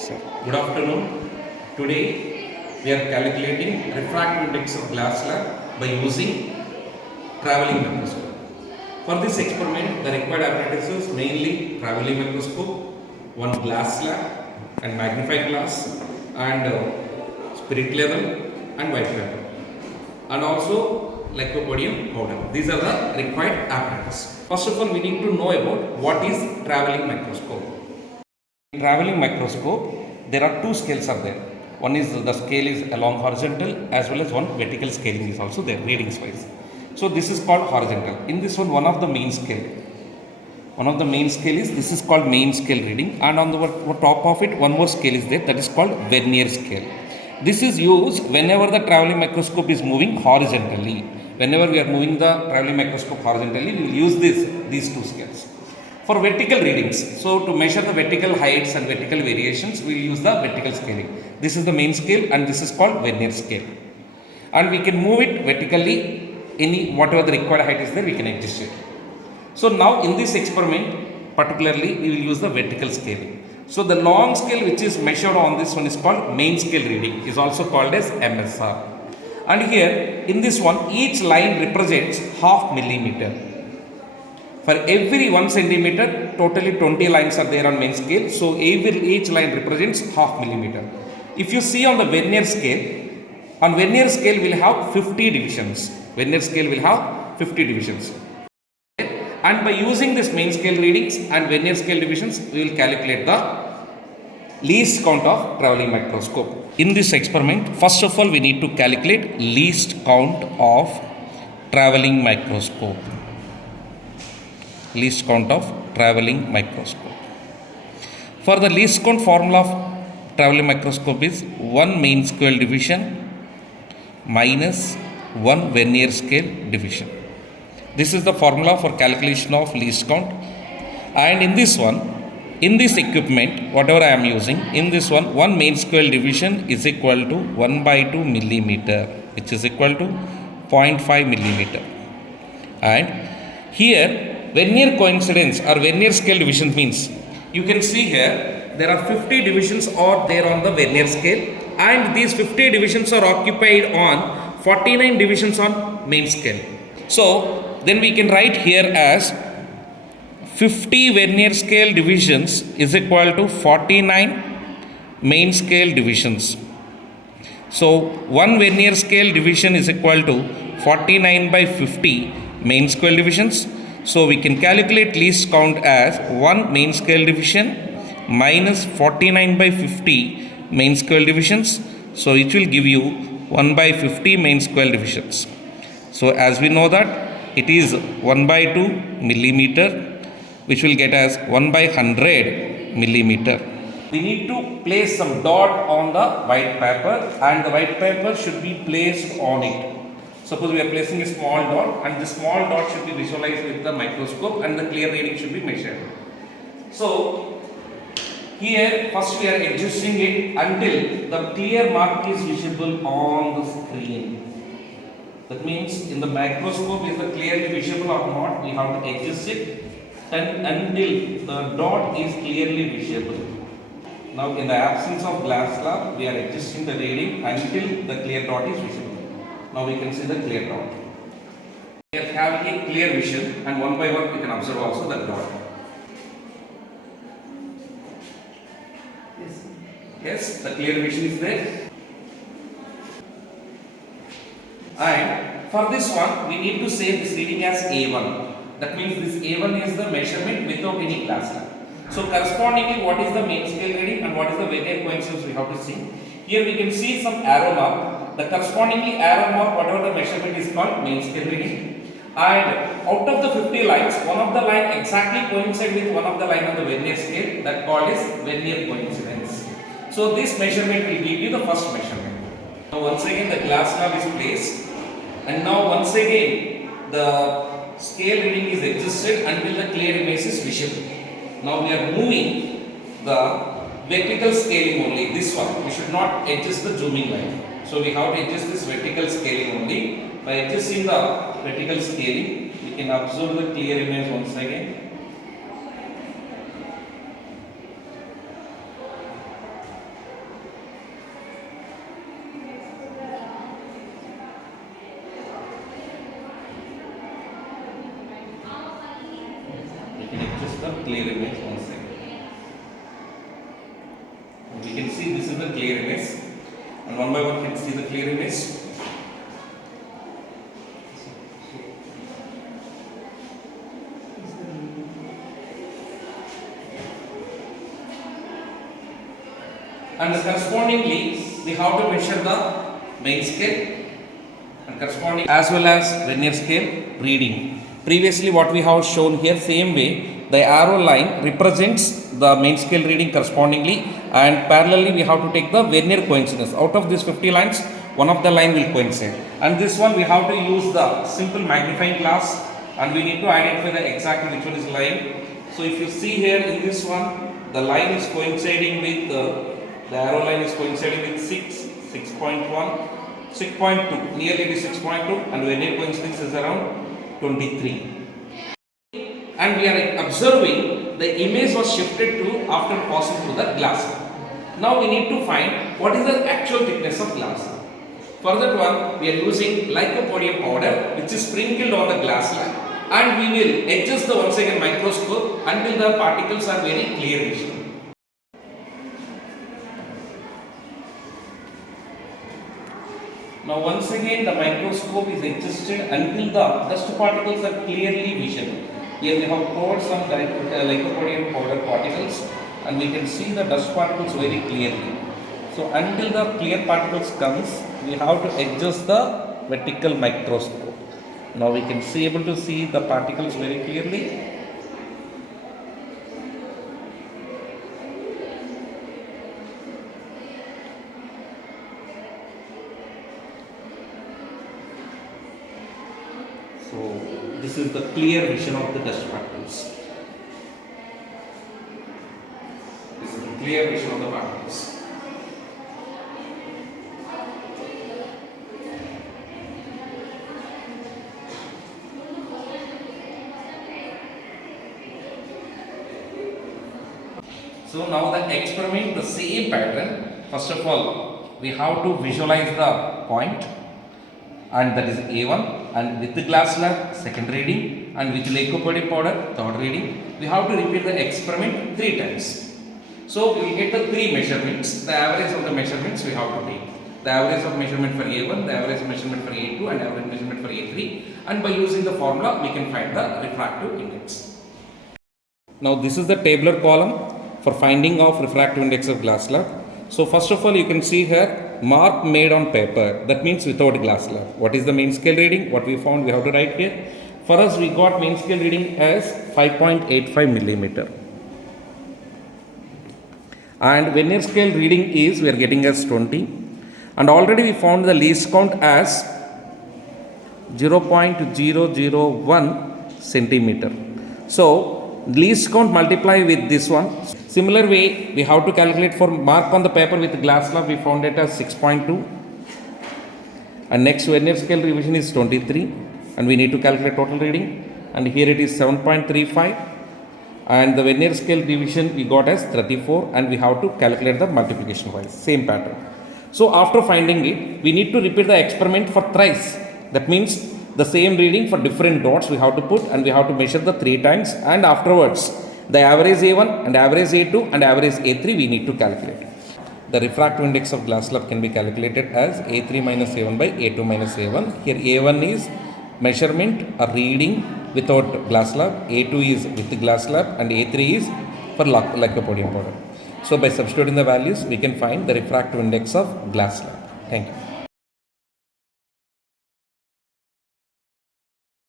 Sir. Good afternoon. Today we are calculating refractive index of glass slab by using travelling microscope. For this experiment, the required apparatuses mainly travelling microscope, one glass slab and magnifying glass, and spirit level and white paper, and also lycopodium powder. These are the required apparatus. First of all, we need to know about what is travelling microscope. In travelling microscope, there are two scales are there. One is the scale is along horizontal, as well as one vertical scaling is also there, readings wise. So this is called horizontal. In this one of the main scale. One of the main scale is, this is called main scale reading, and on the top of it one more scale is there, that is called vernier scale. This is used whenever the travelling microscope is moving horizontally. Whenever we are moving the travelling microscope horizontally, we will use these two scales. For vertical readings, so to measure the vertical heights and vertical variations, we will use the vertical scaling. This is the main scale and this is called vernier scale. And we can move it vertically, whatever the required height is there, we can adjust it. So now in this experiment, particularly, we will use the vertical scaling. So the long scale which is measured on this one is called main scale reading, is also called as MSR. And here in this one, each line represents half millimeter. For every 1 centimeter, totally 20 lines are there on main scale. So each line represents half millimeter. If you see on the vernier scale we will have 50 divisions. Vernier scale will have 50 divisions. And by using this main scale readings and vernier scale divisions, we will calculate the least count of travelling microscope. In this experiment, first of all, we need to calculate least count of travelling microscope. Least count of travelling microscope. For the least count, formula of travelling microscope is 1 main scale division minus 1 vernier scale division. This is the formula for calculation of least count. And in this one, in this equipment, whatever I am using, in this one main scale division is equal to 1 by 2 millimeter, which is equal to 0.5 millimeter. And here, vernier coincidence or vernier scale division means, you can see here there are 50 divisions are there on the vernier scale, and these 50 divisions are occupied on 49 divisions on main scale. So then we can write here as 50 vernier scale divisions is equal to 49 main scale divisions. So 1 vernier scale division is equal to 49 by 50 main scale divisions. So we can calculate least count as 1 main scale division minus 49 by 50 main scale divisions. So it will give you 1 by 50 main scale divisions. So as we know that it is 1 by 2 millimeter, which will get as 1 by 100 millimeter. We need to place some dot on the white paper, and the white paper should be placed on it. Suppose we are placing a small dot, and the small dot should be visualized with the microscope, and the clear reading should be measured. So here first we are adjusting it until the clear mark is visible on the screen. That means in the microscope, is it clearly visible or not, we have to adjust it until the dot is clearly visible. Now in the absence of glass slab, we are adjusting the reading until the clear dot is visible. Now we can see the clear dot. We are having a clear vision, and one by one we can observe also the dot. Yes, the clear vision is there. And for this one, we need to say this reading as A1. That means this A1 is the measurement without any glass slab. So correspondingly, what is the main scale reading and what is the vernier coincidence we have to see. Here we can see some arrow mark. The correspondingly arrow mark, whatever the measurement is called main scale reading. And out of the 50 lines, one of the line exactly coincide with one of the line on the vernier scale, that called is vernier coincidence. So this measurement will give you the first measurement. Now once again the glass slab is placed, and now once again the scale reading is adjusted until the clear image is visible. Now we are moving the vertical scaling only, this one. We should not adjust the zooming line. So we have to adjust this vertical scaling only. By adjusting the vertical scaling, we can observe the clear image once again. the clear image. One second. We can see this is the clear image, and one by one we can see the clear image. And correspondingly, we have to measure the main scale and corresponding as well as vernier scale reading. Previously, what we have shown here, same way, the arrow line represents the main scale reading correspondingly, and parallelly we have to take the vernier coincidence. Out of these 50 lines, one of the line will coincide. And this one we have to use the simple magnifying glass, and we need to identify the exactly which one is lying. So if you see here in this one, the line is coinciding with the arrow line is coinciding with 6, 6.1, 6.2, nearly it is 6.2, and vernier coincidence is around 23. And we are observing the image was shifted to after passing through the glass. Now we need to find what is the actual thickness of glass. For that one, we are using lycopodium powder which is sprinkled on the glass slab, and we will adjust the once again microscope until the particles are very clear vision. Now once again the microscope is adjusted until the dust particles are clearly visible. Here we have poured some lycopodium powder particles, and we can see the dust particles very clearly. So until the clear particles comes, we have to adjust the vertical microscope. Now we can see able to see the particles very clearly. So this is the clear vision of the dust particles. This is the clear vision of the particles. So now the experiment, the same pattern. First of all, we have to visualize the point, and that is A1, and with the glass slab second reading, and with lycopodium powder third reading. We have to repeat the experiment 3 times. So we will get the 3 measurements. The average of the measurements we have to take. The average of measurement for A1, the average measurement for A2, and average measurement for A3. And by using the formula, we can find the refractive index. Now this is the tabular column for finding of refractive index of glass slab. So first of all, you can see here mark made on paper, that means without glass slab. What is the main scale reading? What we found, we have to write here. For us, we got main scale reading as 5.85 millimeter, and vernier scale reading is we are getting as 20, and already we found the least count as 0.001 centimeter. So least count multiply with this one. Similar way, we have to calculate for mark on the paper with glass slab. We found it as 6.2, and next vernier scale revision is 23, and we need to calculate total reading, and here it is 7.35, and the vernier scale division we got as 34, and we have to calculate the multiplication wise, same pattern. So after finding it, we need to repeat the experiment for thrice. That means the same reading for different dots we have to put, and we have to measure the 3 times, and afterwards the average A1 and average A2 and average A3 we need to calculate. The refractive index of glass slab can be calculated as A3 minus A1 by A2 minus A1. Here A1 is measurement or reading without glass slab, A2 is with the glass slab, and A3 is for lycopodium powder. So by substituting the values, we can find the refractive index of glass slab. Thank you.